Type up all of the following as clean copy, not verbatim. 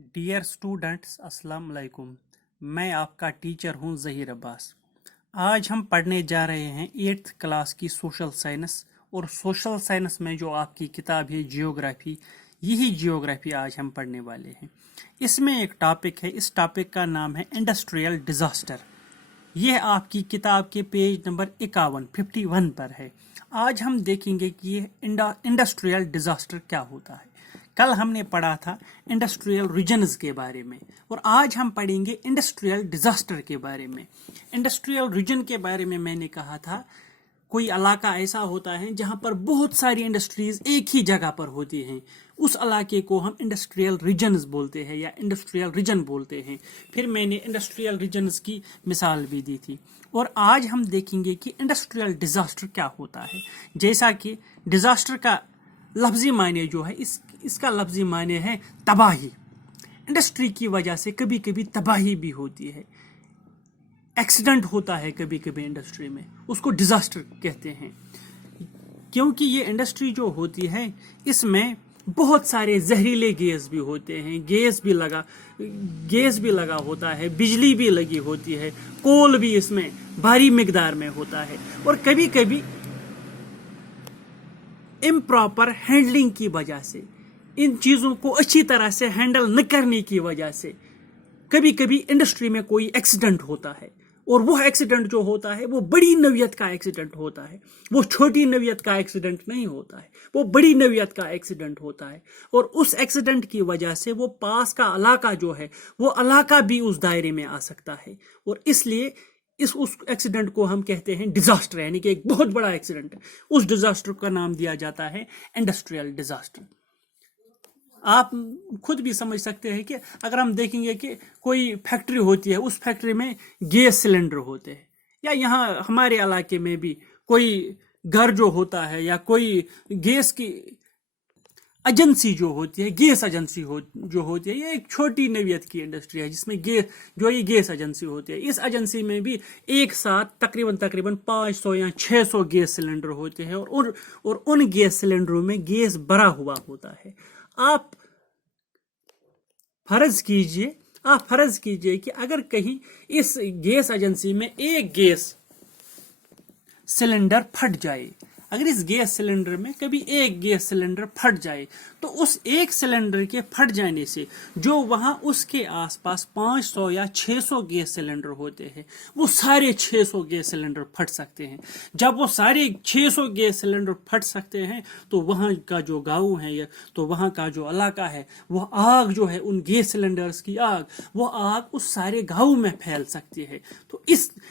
Dear students, अस्सलाम वालेकुम। मैं आपका टीचर हूं ज़हीर अब्बास। आज हम पढ़ने जा रहे हैं 8th क्लास की सोशल साइंस। और सोशल साइंस में जो आपकी किताब है जियोग्राफी, यही जियोग्राफी आज हम पढ़ने वाले हैं। इसमें एक टॉपिक है, इस टॉपिक का नाम है इंडस्ट्रियल डिज़ास्टर। यह आपकी किताब के पेज नंबर 51 पर है। आज हम देखेंगे कि ये इंडस्ट्रियल डिज़ास्टर क्या होता है। कल हमने पढ़ा था इंडस्ट्रियल रीजन्स के बारे में और आज हम पढ़ेंगे इंडस्ट्रियल डिज़ास्टर के बारे में। इंडस्ट्रियल रीजन के बारे में मैंने कहा था कोई इलाका ऐसा होता है जहां पर बहुत सारी इंडस्ट्रीज एक ही जगह पर होती हैं, उस इलाके को हम इंडस्ट्रियल रीजन्स बोलते हैं या इंडस्ट्रियल रीजन बोलते हैं। फिर मैंने इंडस्ट्रियल रीजन्स की मिसाल भी दी थी। और आज हम देखेंगे कि इंडस्ट्रियल डिज़ास्टर क्या होता है। जैसा कि डिज़ास्टर का लफ्ज़ी मायने जो है, इसका लफ्ज़ी मायने है तबाही। इंडस्ट्री की वजह से कभी कभी तबाही भी होती है, एक्सीडेंट होता है कभी कभी इंडस्ट्री में, उसको डिज़ास्टर कहते हैं। क्योंकि ये इंडस्ट्री जो होती है इसमें बहुत सारे जहरीले गैस भी होते हैं, गैस भी लगा होता है, बिजली भी लगी होती है, कोल भी इसमें भारी मिकदार में होता है। और कभी कभी इम्प्रॉपर हैंडलिंग की वजह से, इन चीज़ों को अच्छी तरह से हैंडल न करने की वजह से कभी कभी इंडस्ट्री में कोई एक्सीडेंट होता है। और वो एक्सीडेंट जो होता है वो बड़ी नौयत का एक्सीडेंट होता है, वो छोटी नौयत का एक्सीडेंट नहीं होता है, वो बड़ी नौयत का एक्सीडेंट होता है। और उस एक्सीडेंट की वजह से वो पास का इलाका जो है वो इलाका भी उस दायरे में आ सकता है। और इसलिए उस एक्सीडेंट को हम कहते हैं डिजास्टर, यानी कि एक बहुत बड़ा एक्सीडेंट है। उस डिजास्टर का नाम दिया जाता है इंडस्ट्रियल डिजास्टर। आप खुद भी समझ सकते हैं कि अगर हम देखेंगे कि कोई फैक्ट्री होती है, उस फैक्ट्री में गैस सिलेंडर होते हैं, या यहाँ हमारे इलाके में भी कोई घर जो होता है या कोई गैस की एजेंसी जो होती है, गैस एजेंसी जो होती है, ये एक छोटी नौयत की इंडस्ट्री है जिसमें ये गैस एजेंसी होती है। इस एजेंसी में भी एक साथ तकरीबन 500 या 600 गैस सिलेंडर होते हैं और उन गैस सिलेंडरों में गैस भरा हुआ होता है। आप फर्ज कीजिए कि अगर कहीं इस गैस एजेंसी में एक गैस सिलेंडर फट जाए, अगर इस गैस सिलेंडर में कभी एक गैस सिलेंडर फट जाए, तो उस एक सिलेंडर के फट जाने से जो वहां उसके आसपास 500 या 600 गैस सिलेंडर होते हैं, वो सारे 600 गैस सिलेंडर फट सकते हैं। जब वो सारे 600 गैस सिलेंडर फट सकते हैं तो वहां का जो गांव है या तो वहां का जो इलाका है, वो आग जो है, उन गैस सिलेंडर्स की आग, वो आग उस सारे गांव में फैल सकती है। तो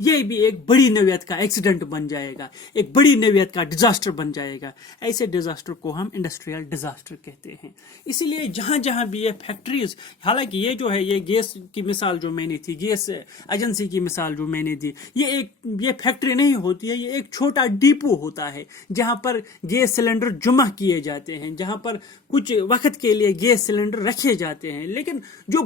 ये भी एक बड़ी नौयत का एक्सीडेंट बन जाएगा, एक बड़ी नौयत का डिजास्टर बन जाएगा। ऐसे डिजास्टर को हम इंडस्ट्रियल डिजास्टर कहते हैं। इसीलिए जहां जहां भी ये फैक्ट्रीज, हालांकि ये जो है, ये गैस की मिसाल जो मैंने थी, गैस एजेंसी की मिसाल जो मैंने दी, ये फैक्ट्री नहीं होती है, ये एक छोटा डिपो होता है जहां पर गैस सिलेंडर जमा किए जाते हैं, जहां पर कुछ वक्त के लिए गैस सिलेंडर रखे जाते हैं। लेकिन जो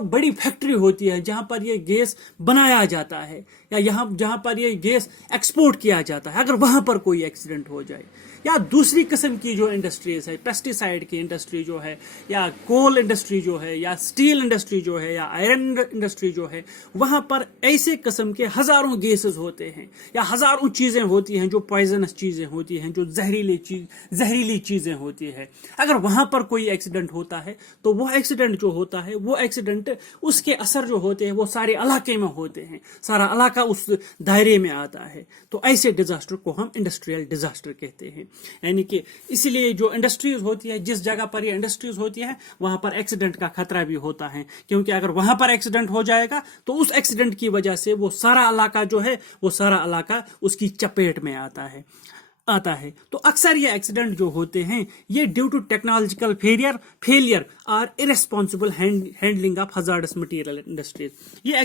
बड़ी फैक्ट्री होती है जहां पर ये गैस बनाया जाता है या जहां पर ये गैस एक्सपोर्ट किया जाता है, अगर वहां पर कोई एक्सीडेंट हो जाए, या दूसरी किस्म की जो इंडस्ट्रीज है, पेस्टिसाइड की इंडस्ट्री जो है, या कोल इंडस्ट्री जो है, या स्टील इंडस्ट्री जो है, या आयरन इंडस्ट्री जो है, वहां पर ऐसे किस्म के हजारों गैसेस होते हैं या हजारों चीजें होती हैं जो पॉइजनस चीजें होती हैं, जो जहरीली चीजें होती है। अगर वहां पर कोई एक्सीडेंट होता है तो वो एक्सीडेंट जो होता है, वो एक्सीडेंट, उसके असर जो होते हैं वो सारे इलाके में होते हैं, सारा इलाका उस दायरे में आता है। तो ऐसे डिजास्टर को हम इंडस्ट्रियल डिजास्टर कहते हैं। यानी कि इसलिए जो इंडस्ट्रीज होती है, जिस जगह पर ये इंडस्ट्रीज होती है, वहां पर एक्सीडेंट का खतरा भी होता है। क्योंकि अगर वहां पर एक्सीडेंट हो जाएगा तो उस एक्सीडेंट की वजह से वो सारा इलाका जो है, वो सारा इलाका उसकी चपेट में आता है। तो अक्सर ये एक्सीडेंट जो होते हैं, ये ड्यू टू टेक्नोलॉजिकल फेलियर और irresponsible handling of hazardous material industries. ये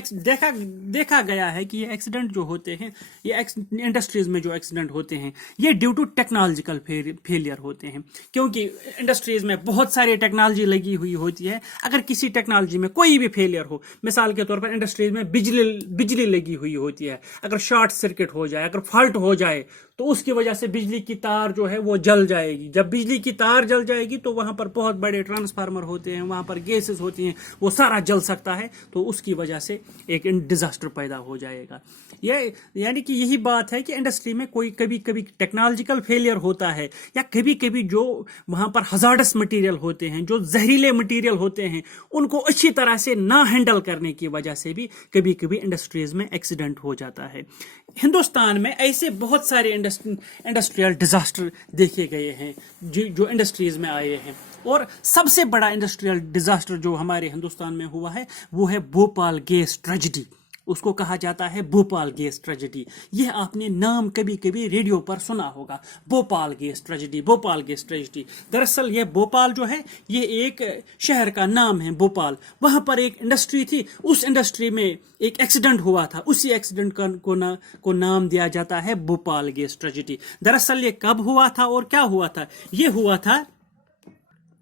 देखा गया है कि ये एक्सीडेंट जो होते हैं, ये इंडस्ट्रीज में जो एक्सीडेंट होते हैं, ये ड्यू टू टेक्नोलॉजिकल फेलियर होते हैं। क्योंकि इंडस्ट्रीज में बहुत सारी टेक्नोलॉजी लगी हुई होती है। अगर किसी टेक्नोलॉजी में कोई भी फेलियर हो, मिसाल के तौर पर इंडस्ट्रीज में बिजली लगी हुई होती है, अगर शॉर्ट सर्किट हो जाए, अगर फॉल्ट हो जाए, تو اس کی وجہ سے بجلی کی تار جو ہے وہ جل جائے گی. جب بجلی کی تار جل جائے گی تو وہاں پر بہت بڑے ٹرانسفارمر ہوتے ہیں, وہاں پر گیسز ہوتی ہیں, وہ سارا جل سکتا ہے, تو اس کی وجہ سے ایک ڈیزاسٹر پیدا ہو جائے گا. یہ یعنی کہ یہی بات ہے کہ انڈسٹری میں کوئی کبھی کبھی ٹیکنالوجیکل فیلئر ہوتا ہے, یا کبھی کبھی جو وہاں پر ہزارڈس مٹیریل ہوتے ہیں, جو زہریلے مٹیریل ہوتے ہیں, ان کو اچھی طرح سے نہ ہینڈل کرنے کی وجہ سے بھی کبھی کبھی انڈسٹریز میں ایکسیڈنٹ ہو جاتا ہے. ہندوستان میں ایسے بہت سارے انڈسٹریل ڈیزاسٹر دیکھے گئے ہیں جو انڈسٹریز میں آئے ہیں, اور سب سے بڑا انڈسٹریل ڈیزاسٹر جو ہمارے ہندوستان میں ہوا ہے وہ ہے بھوپال گیس ٹریجڈی. اس کو کہا جاتا ہے بھوپال گیس ٹریجڈی. یہ آپ نے نام کبھی کبھی ریڈیو پر سنا ہوگا, Bhopal gas tragedy, Bhopal gas tragedy. دراصل یہ بھوپال جو ہے یہ ایک شہر کا نام ہے, بھوپال. وہاں پر ایک انڈسٹری تھی, اس انڈسٹری میں ایک ایکسیڈنٹ ہوا تھا, اسی ایکسیڈنٹ کو نام دیا جاتا ہے بھوپال گیس ٹریجڈی. دراصل یہ کب ہوا تھا اور کیا ہوا تھا؟ یہ ہوا تھا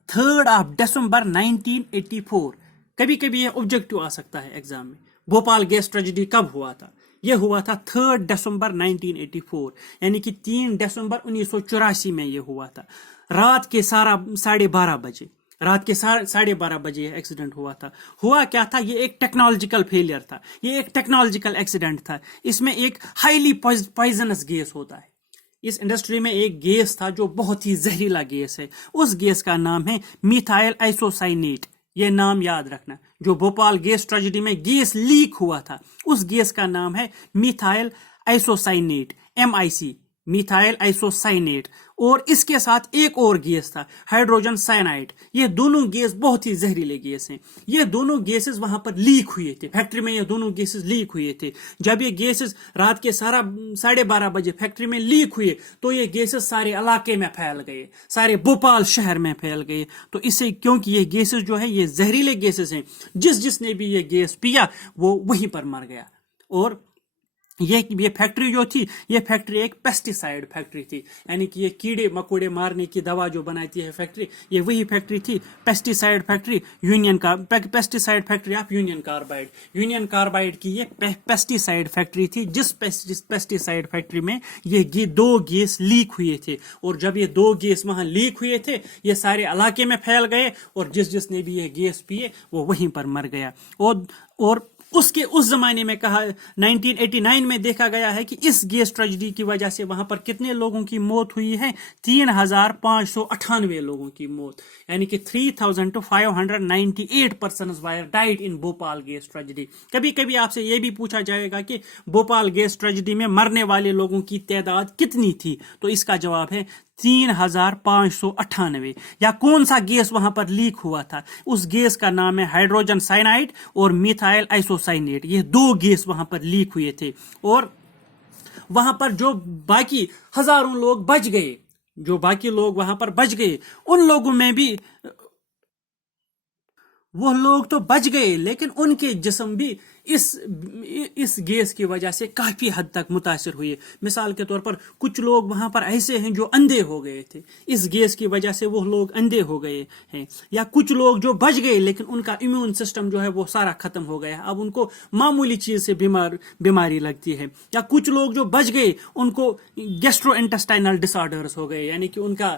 3 دسمبر 1984. کبھی کبھی یہ آبجیکٹو آ سکتا ہے ایگزام میں. بھوپال گیس ٹریجڈی کب ہوا تھا؟ یہ ہوا تھا 3 دسمبر 1984, یعنی کہ 3 دسمبر 1984 میں یہ ہوا تھا. رات کے 12:30 بجے, رات کے 12:30 بجے یہ ایکسیڈنٹ ہوا تھا. ہوا کیا تھا؟ یہ ایک ٹیکنالوجیکل فیلئر تھا, یہ ایک ٹیکنالوجیکل ایکسیڈنٹ تھا. اس میں ایک ہائیلی پوائزنس گیس ہوتا ہے. اس انڈسٹری میں ایک گیس تھا جو بہت ہی زہریلا گیس ہے. اس گیس کا نام ہے میتھائل آئسوسائنیٹ. یہ نام یاد رکھنا. جو بھوپال گیس ٹریجڈی میں گیس لیک ہوا تھا, اس گیس کا نام ہے میتھائل آئسوسائنیٹ, MIC, میتھائل آئسوسائنیٹ. اور اس کے ساتھ ایک اور گیس تھا, ہائیڈروجن سائنائڈ. یہ دونوں گیس بہت ہی زہریلے گیس ہیں. یہ دونوں گیسز وہاں پر لیک ہوئے تھے فیکٹری میں. یہ دونوں گیسز لیک ہوئے تھے. جب یہ گیسز رات کے 12:30 بجے فیکٹری میں لیک ہوئے تو یہ گیسز سارے علاقے میں پھیل گئے, سارے بھوپال شہر میں پھیل گئے. تو اس سے کیونکہ یہ گیسز جو ہے یہ زہریلے گیسز ہیں, جس نے بھی یہ گیس پیا وہ وہیں پر مر گیا. اور یہ فیکٹری جو تھی, یہ فیکٹری ایک پیسٹی سائیڈ فیکٹری تھی, یعنی کہ یہ کیڑے مکوڑے مارنے کی دوا جو بناتی ہے فیکٹری, یہ وہی فیکٹری تھی, pesticide factory, pesticide factory of Union Carbide. Union Carbide کی یہ پیسٹی سائیڈ فیکٹری تھی, جس پیسٹی سائیڈ فیکٹری میں یہ 2 گیس لیک ہوئے تھے. اور جب یہ 2 گیس وہاں لیک ہوئے تھے, یہ سارے علاقے میں پھیل گئے, اور جس نے بھی یہ گیس پیے وہ وہیں پر مر گیا. اور اس زمانے میں کہا 1989 میں دیکھا گیا ہے کہ اس گیس ٹریجڈی کی وجہ سے وہاں پر کتنے لوگوں کی موت ہوئی ہے؟ 3598 لوگوں کی موت, یعنی کہ 3598 persons were died in Bhopal gas tragedy. کبھی کبھی آپ سے یہ بھی پوچھا جائے گا کہ بھوپال گیس ٹریجڈی میں مرنے والے لوگوں کی تعداد کتنی تھی, تو اس کا جواب ہے 3598. یا کون سا گیس وہاں پر لیک ہوا تھا؟ اس گیس کا نام ہے ہائیڈروجن سائنائڈ اور میتھائل آئسوسائنیٹ. یہ 2 گیس وہاں پر لیک ہوئے تھے. اور وہاں پر جو باقی ہزاروں لوگ بچ گئے, جو باقی لوگ وہاں پر بچ گئے, ان لوگوں میں بھی وہ لوگ تو بچ گئے, لیکن ان کے جسم بھی اس گیس کی وجہ سے کافی حد تک متاثر ہوئے. مثال کے طور پر کچھ لوگ وہاں پر ایسے ہیں جو اندھے ہو گئے تھے, اس گیس کی وجہ سے وہ لوگ اندھے ہو گئے ہیں. یا کچھ لوگ جو بچ گئے لیکن ان کا امیون سسٹم جو ہے وہ سارا ختم ہو گیا, اب ان کو معمولی چیز سے بیماری لگتی ہے. یا کچھ لوگ جو بچ گئے ان کو گیسٹرو انٹسٹائنل ڈس آرڈرز ہو گئے, یعنی کہ ان کا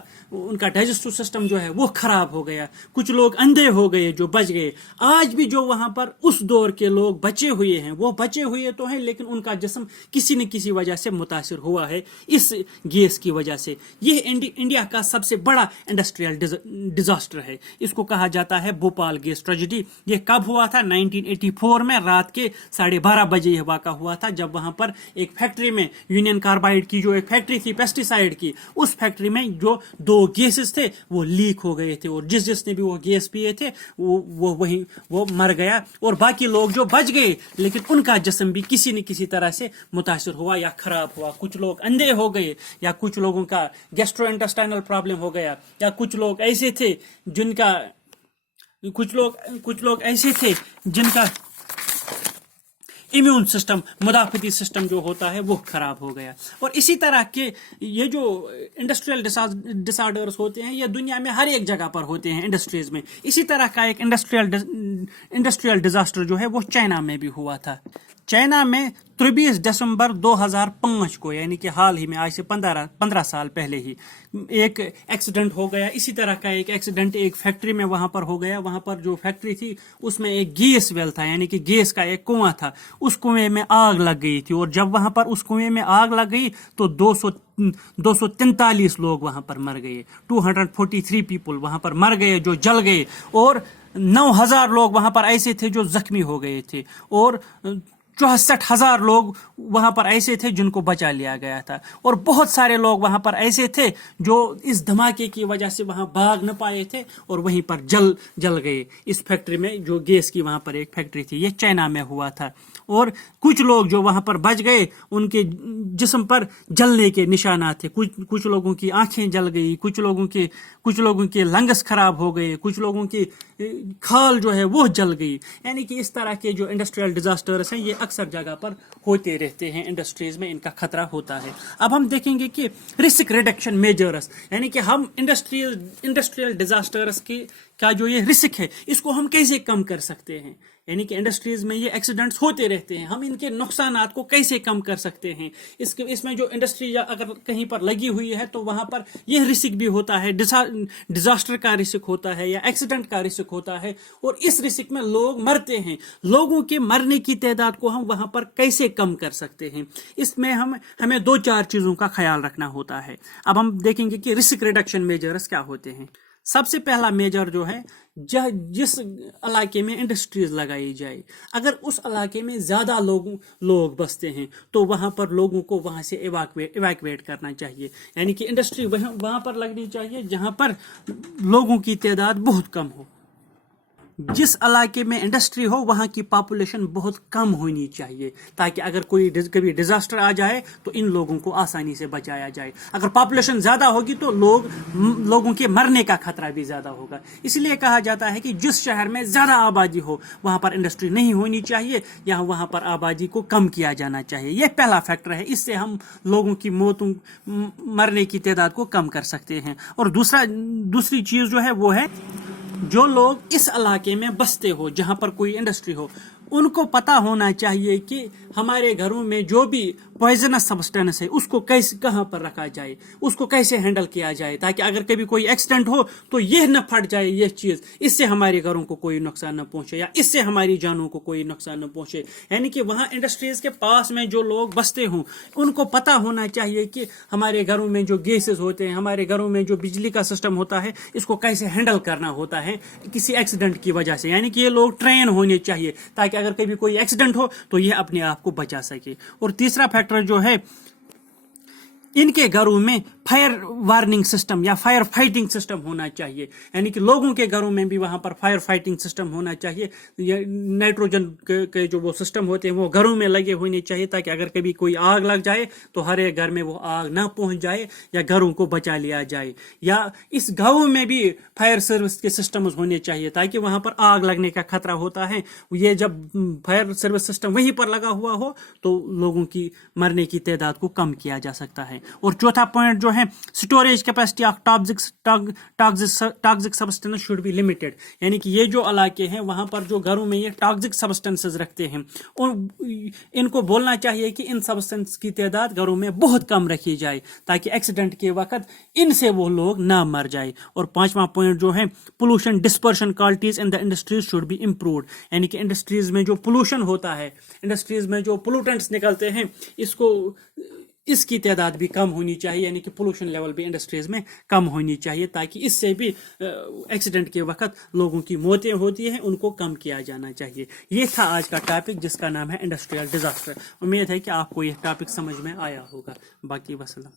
ڈائجسٹو سسٹم جو ہے وہ خراب ہو گیا. کچھ لوگ اندھے ہو گئے جو بچ گئے. آج بھی جو وہاں پر اس دور کے لوگ بچے ہوئے ہیں وہ بچے ہوئے تو ہیں, لیکن ان کا جسم کسی نہ کسی وجہ سے متاثر ہوا ہے اس گیس کی وجہ سے. یہ انڈیا کا سب سے بڑا انڈسٹریل ڈیزاسٹر ہے. اس کو کہا جاتا ہے بھوپال گیس ٹریجڈی. یہ کب ہوا تھا؟ 1984 میں رات کے 12:30 بجے یہ واقع ہوا تھا, جب وہاں پر ایک فیکٹری میں یونین کاربائڈ کی جو ایک فیکٹری تھی پیسٹی سائیڈ کی, اس فیکٹری میں جو 2 گیسز تھے وہ لیک ہو گئے تھے, اور جس نے بھی وہ گیس پیے تھے وہ مر گیا. اور باقی لوگ جو بچ گئے لیکن ان کا جسم بھی کسی نہ کسی طرح سے متاثر ہوا یا خراب ہوا. کچھ لوگ اندھے ہو گئے, یا کچھ لوگوں کا گیسٹرو انٹسٹائنل پرابلم ہو گیا, یا کچھ لوگ ایسے تھے جن کا امیون سسٹم, مدافعتی سسٹم جو ہوتا ہے وہ خراب ہو گیا. اور اسی طرح کے یہ جو انڈسٹریل ڈس آرڈرز ہوتے ہیں یہ دنیا میں ہر ایک جگہ پر ہوتے ہیں انڈسٹریز میں. اسی طرح کا ایک انڈسٹریل ڈیزاسٹر جو ہے وہ چائنا میں بھی ہوا تھا. चाइना में 23 दिसंबर 2005 को, यानी कि हाल ही में, आज से 15 साल पहले ही एक एक्सीडेंट हो गया। इसी तरह का एक एक्सीडेंट एक फैक्ट्री में वहां पर हो गया। वहां पर जो फैक्ट्री थी उसमें एक गैस वेल था, यानी कि गैस का एक कुआं था। उस कुएं में आग लग गई थी, और जब वहां पर उस कुएं में आग लग गई तो 243 लोग वहां पर मर गए। 243 पीपल वहां पर मर गए, जो जल गए, और 9,000 लोग वहां पर ऐसे थे जो जख्मी हो गए थे, और 64,000 लोग वहां पर ऐसे थे जिनको बचा लिया गया था। और बहुत सारे लोग वहां पर ऐसे थे जो इस धमाके की वजह से वहां भाग न पाए थे और वहीं पर जल गए इस फैक्ट्री में, जो गैस की वहां पर एक फैक्ट्री थी। ये चाइना में हुआ था। और कुछ लोग जो वहां पर बच गए, उनके जिस्म पर जलने के निशानात थे। कुछ लोगों की आंखें जल गई, कुछ लोगों के लंग्स खराब हो गए, कुछ लोगों की खाल जो है वो जल गई। यानी कि इस तरह के जो इंडस्ट्रियल डिजास्टर्स हैं ये अक्सर जगह पर होते रहते हैं, इंडस्ट्रीज में इनका खतरा होता है। अब हम देखेंगे कि रिस्क रिडक्शन मेजर्स, यानी कि हम इंडस्ट्रियल डिजास्टर्स का जो ये रिस्क है इसको हम कैसे कम कर सकते हैं। यानी कि इंडस्ट्रीज में ये एक्सीडेंट्स होते रहते हैं, हम इनके नुकसानात को कैसे कम कर सकते हैं। इसमें जो इंडस्ट्री अगर कहीं पर लगी हुई है तो वहां पर यह रिस्क भी होता है, डिजास्टर का रिस्क होता है या एक्सीडेंट का रिस्क होता है, और इस रिस्क में लोग मरते हैं। लोगों के मरने की तादाद को हम वहां पर कैसे कम कर सकते हैं, इसमें हमें 2-4 चीजों का ख्याल रखना होता है। अब हम देखेंगे कि रिस्क रिडक्शन मेजर्स क्या होते हैं। सबसे पहला मेजर जो है, जिस इलाके में इंडस्ट्रीज लगाई जाए, अगर उस इलाके में ज्यादा लोग बसते हैं तो वहां पर लोगों को वहां से इवैक्यूएट करना चाहिए। यानी कि इंडस्ट्री वहां पर लगनी चाहिए जहां पर लोगों की तादाद बहुत कम हो। जिस इलाके में इंडस्ट्री हो वहां की पॉपुलेशन बहुत कम होनी चाहिए, ताकि अगर कभी डिजास्टर आ जाए तो इन लोगों को आसानी से बचाया जाए। अगर पॉपुलेशन ज्यादा होगी तो लोगों के मरने का खतरा भी ज्यादा होगा। इसलिए कहा जाता है कि जिस शहर में ज्यादा आबादी हो वहां पर इंडस्ट्री नहीं होनी चाहिए, या वहां पर आबादी को कम किया जाना चाहिए। यह पहला फैक्टर है, इससे हम लोगों की मरने की तादाद को कम कर सकते हैं। और दूसरी चीज जो है वो है, जो लोग इस इलाके में बसते हो जहां पर कोई इंडस्ट्री हो, उनको पता होना चाहिए कि हमारे घरों में जो भी पॉइजनस सब्सटेंस है उसको कहां पर रखा जाए, उसको कैसे हैंडल किया जाए, ताकि अगर कभी कोई एक्सीडेंट हो तो यह न फट जाए यह चीज, इससे हमारे घरों को कोई नुकसान न पहुंचे या इससे हमारी जानों को कोई नुकसान न पहुंचे। यानी कि वहां इंडस्ट्रीज के पास में जो लोग बसते हों उनको पता होना चाहिए कि हमारे घरों में जो गैसेस होते हैं, हमारे घरों में जो बिजली का सिस्टम होता है, इसको कैसे हैंडल करना होता है किसी एक्सीडेंट की वजह से। यानी कि ये लोग ट्रेन होने चाहिए ताकि अगर कभी कोई एक्सीडेंट हो तो ये अपने आप को बचा सके। और तीसरा फैक्टर जो है, इनके घरों में फायर वार्निंग सिस्टम या फायर फाइटिंग सिस्टम होना चाहिए। यानी कि लोगों के घरों में भी वहां पर फायर फाइटिंग सिस्टम होना चाहिए। नाइट्रोजन के जो वो सिस्टम होते हैं वो घरों में लगे होने चाहिए, ताकि अगर कभी कोई आग लग जाए तो हर एक घर में वो आग ना पहुंच जाए या घरों को बचा लिया जाए। या इस गांवों में भी फायर सर्विस के सिस्टम होने चाहिए, ताकि वहां पर आग लगने का खतरा होता है, ये जब फायर सर्विस सिस्टम वहीं पर लगा हुआ हो तो लोगों की मरने की तादाद को कम किया जा सकता है। और चौथा पॉइंट जो है, storage capacity of toxic substance should be limited. यानी कि ये जो इलाके हैं वहां पर जो घरों में ये टॉक्सिक सब्सटेंसेस रखते हैं, इनको बोलना चाहिए कि इन सब्सटेंस की तादाद घरों में बहुत कम रखी जाए, ताकि एक्सीडेंट के वक्त इनसे वो लोग ना मर जाए। और पांचवा पॉइंट जो है, pollution dispersion qualities in the industries should be improved. यानी कि इंडस्ट्रीज में जो पोल्यूशन होता है, इंडस्ट्रीज में जो पोल्यूटेंट्स निकलते हैं, इसकी तादाद भी कम होनी चाहिए। यानी कि पोल्यूशन लेवल भी इंडस्ट्रीज में कम होनी चाहिए, ताकि इससे भी एक्सीडेंट के वक्त लोगों की मौतें होती हैं उनको कम किया जाना चाहिए। ये था आज का टॉपिक जिसका नाम है इंडस्ट्रियल डिजास्टर। उम्मीद है कि आपको यह टॉपिक समझ में आया होगा। बाकी वसल्लम।